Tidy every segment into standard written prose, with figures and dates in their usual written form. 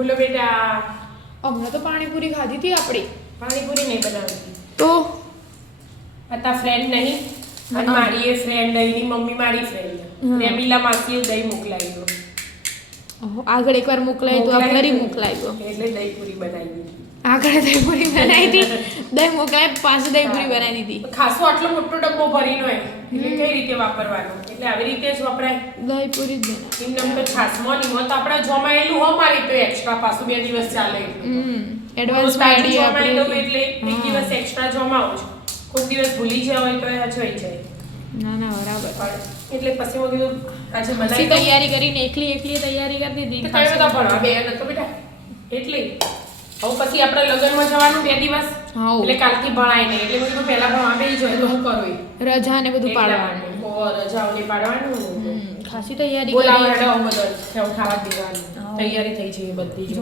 બોલો બેટા. હમણાં તો પાણીપુરી ખાધી હતી આપણે. પાણીપુરી નહીં બનાવી તો હતા ફ્રેન્ડ નહીં અને મારી એ ફ્રેન્ડ એની મમ્મી મારી ફ્રેન્ડ રેમીલા માસીએ દહીં મોકલાવ્યો. આગળ એકવાર મોકલાવી તો આ ફરી મોકલાવ્યો એટલે દહીં પૂરી બનાવી. આગળ દહીં પૂરી બનાવી હતી, દહીં મોકલાવી પાછું દહીં પૂરી બનાવી દીધી. ખાસો આટલો મોટો ડબ્બો ભરીનો હોય એટલે કઈ રીતે વાપરવાનો, એટલે આવી રીતે જ વપરાય. દહીં પૂરી જ બનાવી. એમ તો છાસમાં નહીં હોત આપણે જમાયેલું હો મારી તો એક્સ્ટ્રા પાછું 2 દિવસ ચાલે. એડવાન્સ આઈડિયા આપણે એટલે 1 દિવસ એક્સ્ટ્રા જમાવો છો. કોઈ દિવસ ભૂલી જાય હોય તો હચવાઈ જાય. ના ના બરાબર. એટલે પછી હું કીધું આજે પછી બનાવી તૈયારી કરીને એકલી તૈયારી કરી દીધી. તો તમે બધા ભણવા બે નતો બેટા એટલે હવે પછી આપણે લગ્નમાં જવાનું 2 દિવસ એટલે કાલથી ભણાય નહીં એટલે મેં કીધું પહેલા ભણવા બે જોઈએ તો હું કરું રજા ને બધું પાડવાનું. રજાઓને પાડવાનું ખાસી તૈયારી બોલાવડો બધો ખાવા દેવાનું તૈયારી થઈ છે બધી જ.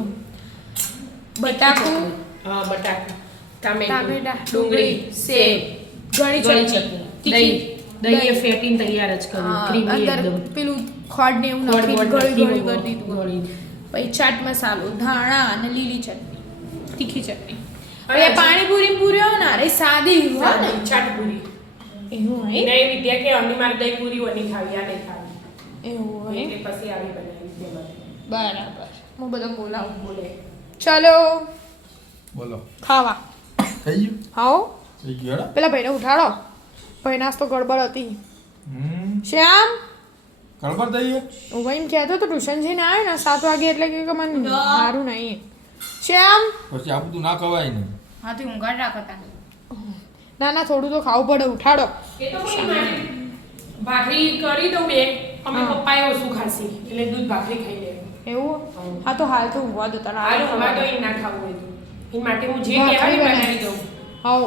બટાકું, હા બટાકું, ટામેટા, ડુંગળી, સેવ, ગળી ચટણી, દહીં ફેટીને તૈયાર જ કર્યું ક્રીમી અંદર એકદમ. પેલું ખોડ ને એવું નાખી ગળી કરી દીધું. ગળી પછી ચાટ મસાલો, ધાણા અને લીલી ચટણી, તીખી ચટણી. હવે પાણીપુરી પૂરી ના રે સાદી હોય ને ચાટપુરી એવું હોય નહીં વિદ્યા કે અમી મારે દહીં પૂરી ઓની ખાવી આ નહીં ખાવી એવું હોય એટલે પછી આવી બનાવી તેમાં. બરાબર. હું બધા બોલાવું. બોલે ચલો બોલો ખાવા. થઈ ગયું આવો થઈ ગયું હેડો. પેલા ભાઈને ઉઠાડો. ભાઈ નાસ્તો ગડબડ હતી. શ્યામ ગડબડ થઈ ગયું. હું ભાઈ કહેતો તો ટ્યુશન જઈને આવ્યો ને 7 વાગે એટલે કે મને સારું નહીં. શ્યામ પછી આ બધું ના ખવાય ને. હાથી ઊંઘાડ રાખતા. ના ના થોડું તો ખાવું પડે. ઉઠાડો. એ તો કોઈ મારી ભાખરી કરી દઉં બે અમે પપ્પાએ ઓછું ખાસી એટલે દૂધ ભાખરી ખાઈ લે. એવું હા તો હાલ તો ઊંઘવા દો તારા. હાલ હવા તો એ ના ખાવું હોય તો એ માટે હું જે કહેવાય ને બનાવી દઉં. હાઉ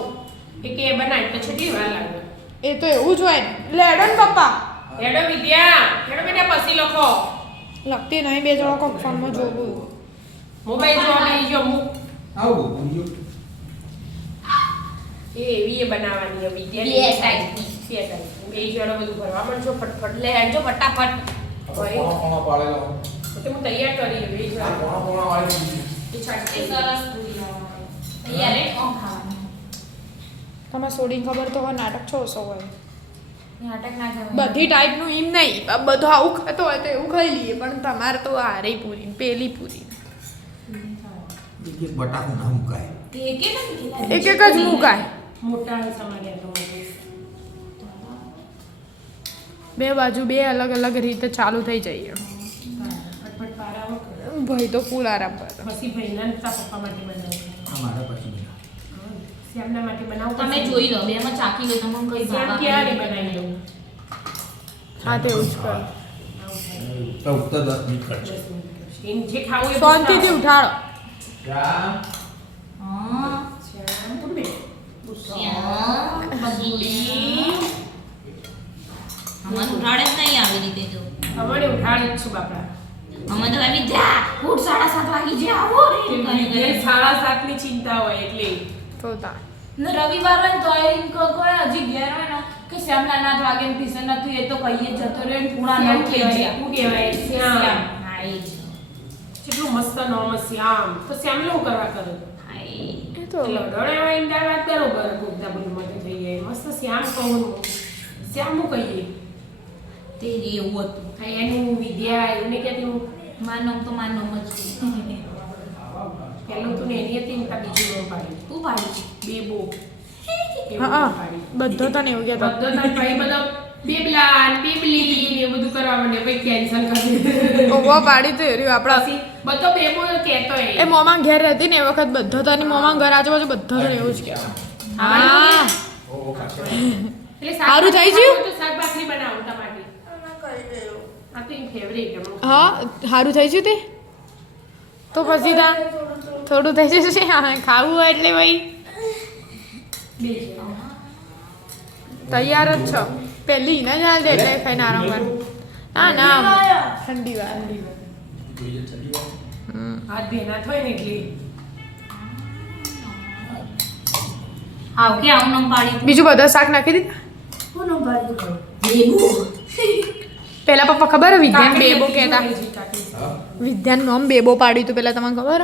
એ કે બનાવી તો છેટી વાર લાગે. એ તો એવું જ હોય ને. લેડો ને પપ્પા. હેડો વિદ્યા હેડો બેટા પછી લખો. લખતી નહીં બે જણા કોક ફોનમાં જોવું. મોબાઈલ જોવા બેસી જો હું આવું બોલ્યો. એ એવી એ બનાવવાની છે વિદ્યા બે ટાઈપની. બે ટાઈપ બે જણા બધું ભરવા પણ ફટફટ લે હેડજો ફટાફટ. કોણા કોણા પાડેલા તો હું તૈયાર કરી બે જણા કોણા કોણા વાળી એ છાટકે સરસ પૂરી લાવવાની તૈયાર એ કોણ ખાવાનું તમે સોડીને ખબર તો હોય નાટક છો ઓછો હોય. નાટક ના કરે બધી ટાઈપનું એમ નહીં. બધું આવું ખાતો હોય તો એવું ખાઈ લઈએ પણ તમારે તો આરે પૂરી પેલી પૂરી એક એક બટાકું ના મુકાય. એક એક જ મુકાય. મોટા સમાડ્યા તો બે બાજુ બે અલગ અલગ રીતે ચાલુ થઈ જઈએ. ફટફટ પારાવો ભાઈ તો ફૂલ આરામ કરે. પછી ભાઈના તા પપ્પા માટે બનાવું અમારા પછી બના. શ્યામના માટે બનાવું તમે જોઈ લો બેમાં ચાખી લો તમને કઈ શ્યામ ક્યારે બનાવી દઉં હા તો એવું જ કર. તો ઉત્તર 10 મિનિટ કરશે. એમ જે ખાવું એ શાંતિથી ઉઠાડો. શ્યામ હા શ્યામ ઉઠ બે શ્યામ બગલી અમારું ઉઠાડે જ નહીં આવી રીતે તો અમારે ઉઠાડી જ છું બાપા. અમે તો આવી જા ઉઠ 7:30 વાગી જે આવો રે એ કરીને 7:30 ની ચિંતા હોય એટલે તો તા ને રવિવાર હોય ને તો એમ કોઈ હજી ઘેર હોય ને કે શ્યામના 9 વાગે ટ્યુશન નથી એ તો કહીએ જતો રે ને પૂરા શ્યામ નવ થઈ ગયા શું કહેવાય શ્યામ હા એ જ કેટલું મસ્ત નામ શ્યામ તો શ્યામ નું કરવા કરો હા એ તો લડોણા ઇન્ડા વાત બરોબર ગોગતા બધું મતે થઈ જાય મસ્ત શ્યામ કહું શ્યામ હું કહીએ તે એવું હતું આ એનું વિદ્યા એવું નહીં કહેતી હું માનમ તો માનમ જ છે પહેલું તું એની હતી ને તા બીજું નામ પાડી તું પાડી છે બેબો હા બધો તને એવું કહેતો. બધો તાર ભાઈ બધો બેબલા ને બેબલી ને એવું બધું કરવા મને પછી કેન્સલ કરી ઓવો પાડી તો એર્યું આપણા. પછી બધો બેબો કહેતો એ મોમાં ઘેર રહેતી ને એ વખત બધો તની મોમાં ઘર આજુબાજુ બધો તને એવું જ કહેવાય. હા ઓ કાકા. એટલે સારું થઈ ગયું? તો શાક ભાખરી બનાવું તમારી આ તો એમ ફેવરેટ હા સારું થઈ ગયું તે તો પછી તા થોડું થઈ જશે. હા ખાવું હોય એટલે ભાઈ તૈયાર જ છો. પહેલી ને જ હાલ દે એટલે ખાઈને આરામ કર. ના ના ઠંડી વાર. જોઈએ ચડી વા. હાથ ભેના થાય ને એટલે આવ કે આવું નામ પાડી બીજું બધા શાક નાખી દીધા. કોનું નામ પાડી બેબુ પેલા પપ્પા ખબર વિદ્યાન બેબો કહેતા. હા વિદ્યાનું નામ બેબો પાડ્યું હતું પેલા તમને ખબર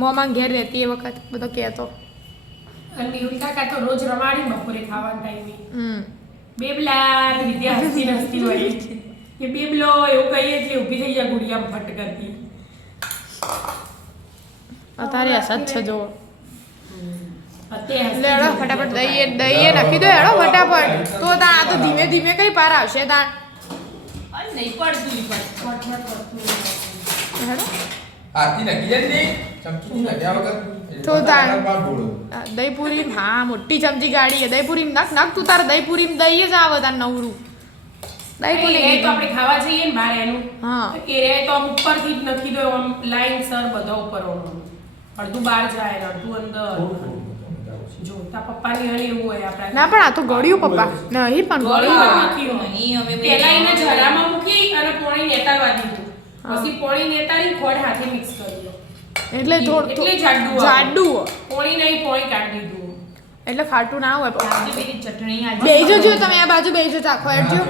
મોમાં ઘેર રહેતી એ વખત બધો કહેતો અને મેહુલ કાકા તો રોજ રમાડી બપોરે ખાવાના ટાઈમે બેબલા ને વિદ્યા હસતી હસતી હોય કે બેબલો એવું કહીએ એટલે ઊભી થઈ જાય ગુડિયા ફટ કરતી અત્યારે અસત છે જો અત્યારે લેડો ફટાફટ દઈએ નાખી દો હેડો ફટાફટ તો આ તો ધીમે ધીમે કઈ પાર આવશે તાણ અરે નહીં પડતું હેડો આરતી નકી જાય ને ચમચી નગ્યા વગર તો તાણ. પાર બોલો દહીપુરી હા મોટી ચમચી ગાડી છે દહીપુરી નાખ તું તારે દહીપુરી દહીં જ આવે તાર નવરું દહીપુરી એ તો આપણે ખાવા જઈએ ને બહાર એનું હા. તો કેરે તો આમ ઉપરથી જ નખી દો આમ લાઈન સર બધા ઉપર આમ. અડધું બહાર જાય ને અડધું અંદર જો તા પપ્પાની હણી એવું હોય આપણા ના પણ આ તો ગળ્યું પપ્પા નહીં પણ ગળ્યું ગળ્યું નથી હોય. નહીં, હવે મેં પહેલા એને જરામાં મૂકી અને પોણી નેતાળવા દીધું પછી પોણી નેતાળી ખોડ હાથે મિક્સ કરી દો એટલે થોડું એટલે જાડું આવે. જાડું હોય. પોણી નહીં પોણી કાઢી દીધું એટલે ખાટું ના હોય પપ્પા આજે પેલી ચટણી આજે બેજો જો તમે આ બાજુ બેજો ચાખો હેડજો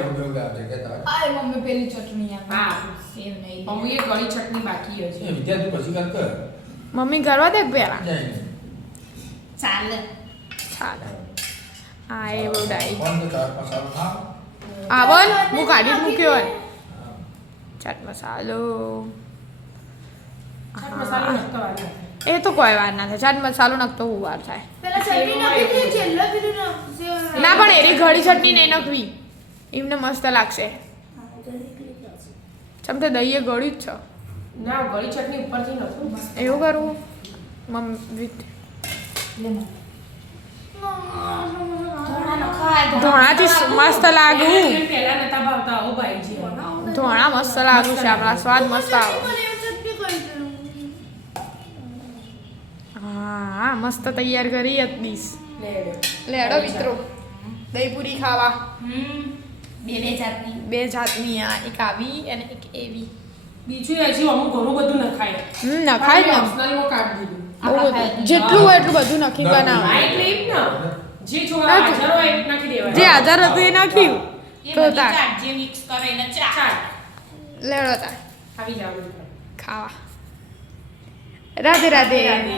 આય મમ્મી પેલી ચટણી આપી. હા. સેવ નહીં મમ્મીએ ગળી ચટણી બાકી હશે વિદ્યાર્થી પછી કાલ કર મમ્મી કરવા દે પેલા જાય ચાલે ચાલે હા એ બહુ ડાઈ કોણ તો ચાર મસાલો ખાવ આવો ને હું કાઢી મૂક્યો હોય ચાટ મસાલો ચાટ મસાલો નાખતો વાર લાગે. એ તો કોઈ વાર ના થાય ચાટ મસાલો નાખતો બહુ વાર થાય પેલા ચટણી નાખી દે છેલ્લા પેલું સેવ ના પણ એની ઘડી ચટણી નહીં નાખવી એમને મસ્ત લાગશે ચમ તે દહીએ ગળ્યું જ છે ના ગળી ચટણી ઉપરથી નતું એવું કરવું મમ્મી ધોણાથી મસ્ત લાગુ પહેલા નતા ભાવતા આવું ભાઈજી ધોણા મસ્ત લાગુ છે આપણા સ્વાદ મસ્ત આવે હા મસ્ત તૈયાર કરી હતી લેડો મિત્રો દહીપુરી ખાવા બે ચટણી બે જાતની આ એક આવી અને એક એવી બીજું હજી અમુક ઘણું બધું નખાય નખાય ને ઓપ્શનલમાં કાઢી દીધું બહુ બધું જેટલું હોય એટલું બધું નાખી હા બનાવે એટલે એમ ને જે છોકરા હાજર હોય એ નાખી દેવાય જે આધાર હતું એ નાખ્યું એ તો બધી તાર ચાટ જે મિક્સ કરે એને ચાટ ચાટ લેડો તાર આવી જાવ ખાવા રાધે રાધે રાધે.